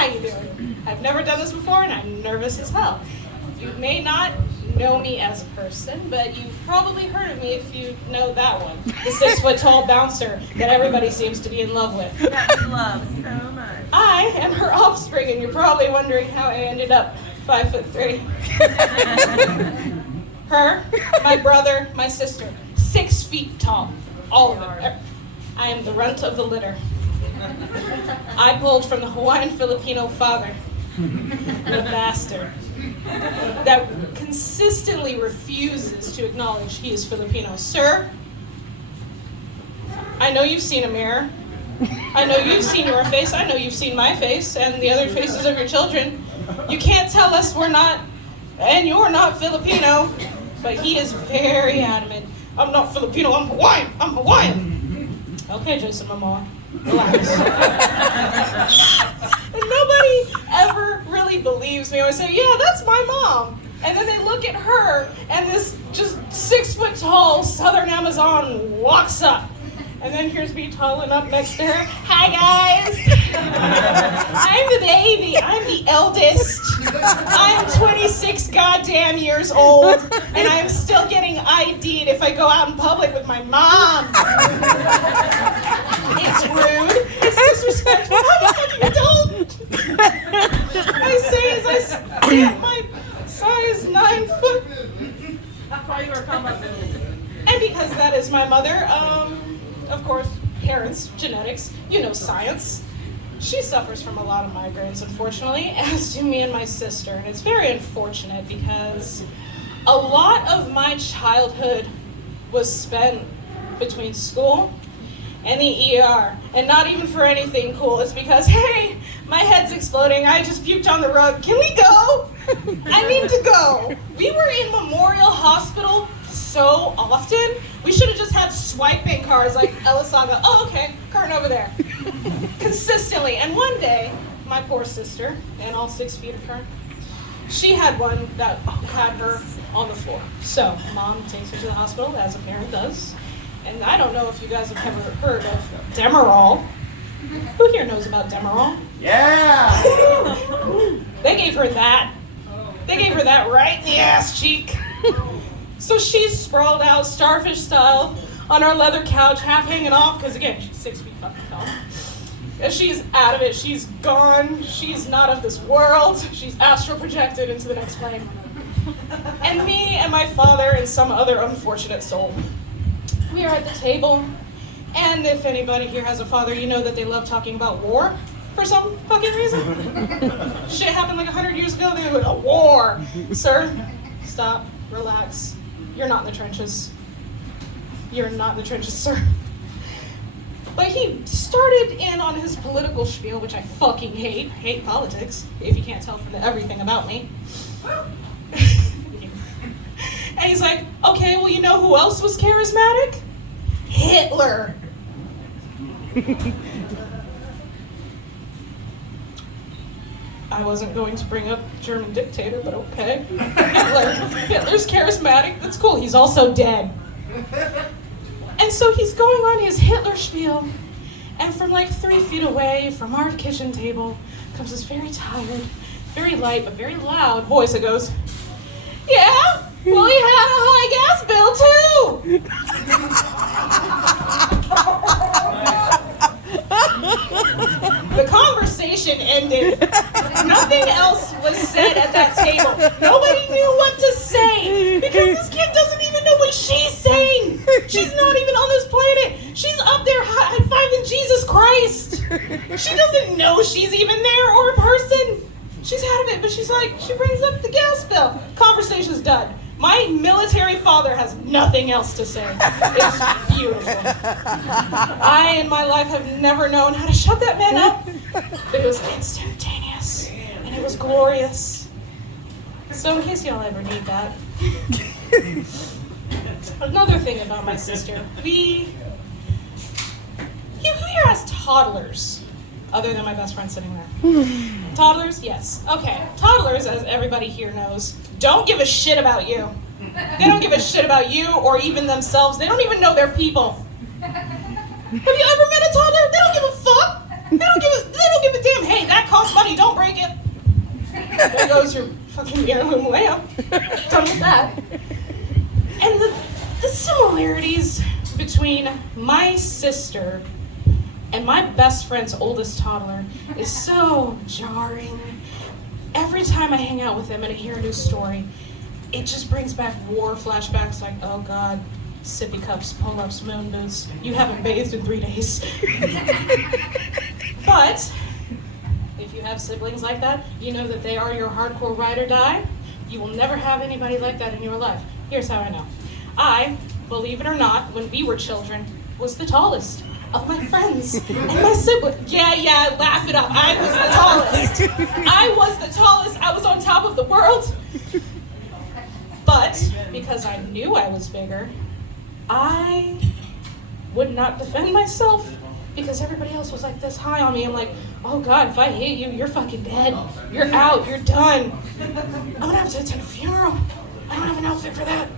How you doing? I've never done this before and I'm nervous as hell. You may not know me as a person, but you've probably heard of me if you know that one. The 6-foot-tall bouncer that everybody seems to be in love with. That we love so much. I am her offspring, and you're probably wondering how I ended up 5'3". Her, my brother, my sister, 6 feet tall. All of it. I am the runt of the litter. I pulled from the Hawaiian Filipino father, the bastard, that consistently refuses to acknowledge he is Filipino. Sir, I know you've seen a mirror. I know you've seen your face. I know you've seen my face and the other faces of your children. You can't tell us we're not, and you're not Filipino. But he is very adamant. I'm not Filipino, I'm Hawaiian. I'm Hawaiian. Okay, Jason Momoa, relax. And nobody ever really believes me. I say, yeah, that's my mom. And then they look at her, and this just 6-foot-tall Southern Amazon walks up. And then here's me toddling up next to her. Hi, guys. I'm the baby. I'm the eldest. I'm 26 goddamn years old, and I'm still getting ID'd if I go out in public with my mom. It's rude. It's disrespectful. I'm a fucking adult. I say as I stand my size 9 foot. That's why you were coming. And because that is my mother, of course, parents, genetics, you know science. She suffers from a lot of migraines, unfortunately, as do me and my sister. And it's very unfortunate because a lot of my childhood was spent between school and the ER. And not even for anything cool. It's because, hey, my head's exploding. I just puked on the rug. Can we go? I need to go. We were in Memorial Hospital so often. We should have just had swiping cars like Ella Saga. Oh, okay, curtain over there. Consistently. And one day, my poor sister, and all 6 feet of her, she had one that had her on the floor. So mom takes her to the hospital, as a parent does. And I don't know if you guys have ever heard of Demerol. Who here knows about Demerol? Yeah! They gave her that. They gave her that right in the ass cheek. So she's sprawled out, starfish style, on our leather couch, half hanging off, because again, she's 6 feet fucking tall. And she's out of it. She's gone. She's not of this world. She's astral projected into the next plane. And me and my father and some other unfortunate soul, we are at the table. And if anybody here has a father, you know that they love talking about war for some fucking reason. Shit happened like 100 years ago. They went, a war. Sir, stop, relax. You're not in the trenches. You're not in the trenches, sir. But he started in on his political spiel, which I fucking hate. Hate politics, if you can't tell from the everything about me. And he's like, okay, well, you know who else was charismatic? Hitler. I wasn't going to bring up German dictator, but okay. Hitler's charismatic. That's cool. He's also dead. And so he's going on his Hitler spiel, and from like 3 feet away from our kitchen table comes this very tired, very light, but very loud voice that goes, yeah, well, he had a high gas bill too. The conversation ended. Nothing else was said at that table. Nobody knew what to say because this kid doesn't even know what she's saying. She's not even on this planet. She's up there high-fiving Jesus Christ. She doesn't know she's even there or a person. She's out of it, but she's like, she brings up the gas bill. Conversation's done. My military father has nothing else to say. It's beautiful. I, in my life, have never known how to shut that man up. It was instantaneous, and it was glorious. So in case y'all ever need that. Another thing about my sister. Who here has toddlers? Other than my best friend sitting there. Toddlers? Yes. Okay. Toddlers, as everybody here knows, don't give a shit about you. They don't give a shit about you or even themselves. They don't even know they're people. Have you ever met a toddler? They don't give a fuck. They don't give a damn. Hey, that costs money. Don't break it. There goes your fucking heirloom lamp. Done with that. And the similarities between my sister and my best friend's oldest toddler is so jarring. Every time I hang out with them and I hear a new story, it just brings back war flashbacks like, oh God, sippy cups, pull-ups, moon boots. You haven't bathed in 3 days. But if you have siblings like that, you know that they are your hardcore ride or die. You will never have anybody like that in your life. Here's how I know. I, believe it or not, when we were children, was the tallest of my friends and my siblings. Yeah, laugh it up. I was the tallest. I was the tallest. I was on top of the world. But because I knew I was bigger, I would not defend myself because everybody else was like this high on me. I'm like, oh God, if I hit you, you're fucking dead. You're out. You're done. I'm gonna have to attend a funeral. I don't have an outfit for that.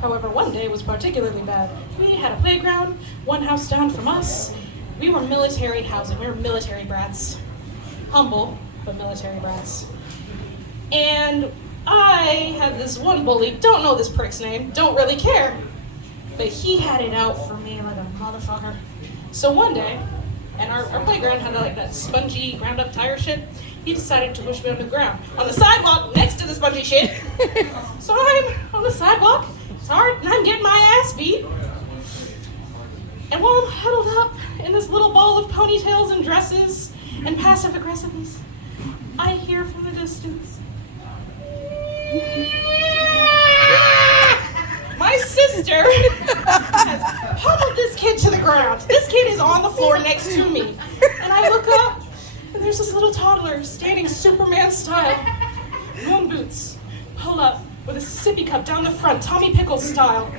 However, one day was particularly bad. We had a playground, one house down from us. We were military housing. We were military brats. Humble, but military brats. And I had this one bully, don't know this prick's name, don't really care. But he had it out for me like a motherfucker. So one day, and our playground had like that spongy ground up tire shit, he decided to push me on the ground. On the sidewalk next to the spongy shit. So I'm on the sidewalk, it's hard, and I'm getting my ass beat. And while I'm huddled up in this little ball of ponytails and dresses and passive aggressiveness, I hear from the distance, my sister has pummeled this kid to the ground. This kid is on the floor next to me. And I look up, and there's this little toddler standing Superman style. Moon boots, pull up, with a sippy cup down the front, Tommy Pickles style.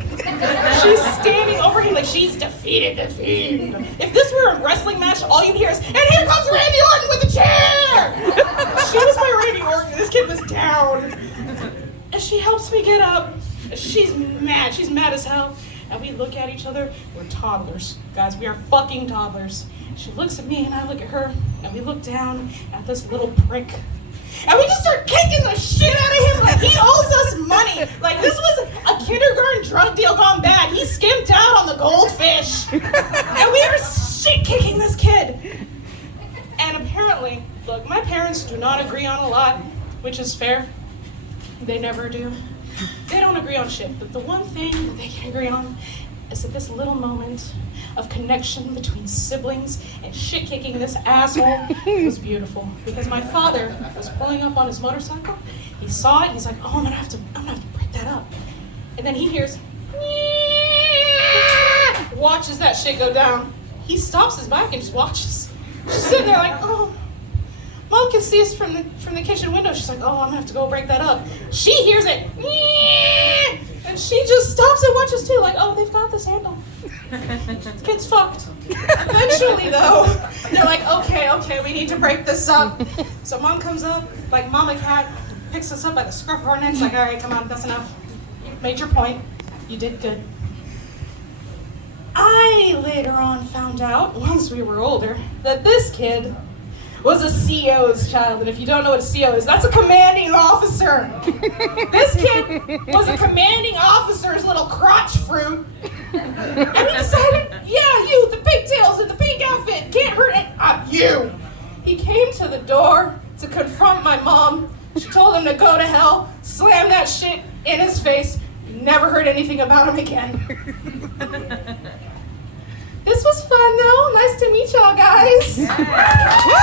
She's standing over him like she's defeated the Fiend. If this were a wrestling match, all you'd hear is, and here comes Randy Orton with a chair! She was my Randy Orton. This kid was down. And she helps me get up. She's mad as hell. And we look at each other. We're toddlers. Guys, we are fucking toddlers. She looks at me and I look at her. And we look down at this little prick. And we just start kicking the shit out of him like he owes us money. Like this was a kindergarten drug deal gone bad. He skimped out on the goldfish. And we are shit kicking this kid. And apparently, look, my parents do not agree on a lot, which is fair. They never do. They don't agree on shit, but the one thing that they can agree on is that this little moment of connection between siblings and shit kicking this asshole was beautiful. Because my father was pulling up on his motorcycle, he saw it, he's like, oh, I'm gonna have to break that up. And then he hears, watches that shit go down. He stops his bike and just watches. She's sitting there like, oh. Mom can see us from the kitchen window. She's like, oh, I'm gonna have to go break that up. She hears it, and she just stops and watches too, like, oh, they've got this handle. The kid's fucked. Eventually, though, they're like, okay, we need to break this up. So Mom comes up, like Mama Cat, picks us up by the scruff of our necks, like, all right, come on, that's enough. You've made your point. You did good. I later on found out, once we were older, that this kid was a CO's child. And if you don't know what a CO is, that's a commanding officer. This kid was a commanding officer's little crotch fruit. And he decided, yeah, you, the pigtails and the pink outfit, can't hurt it. You. He came to the door to confront my mom. She told him to go to hell, slam that shit in his face, never heard anything about him again. This was fun though. Nice to meet y'all guys. Yeah.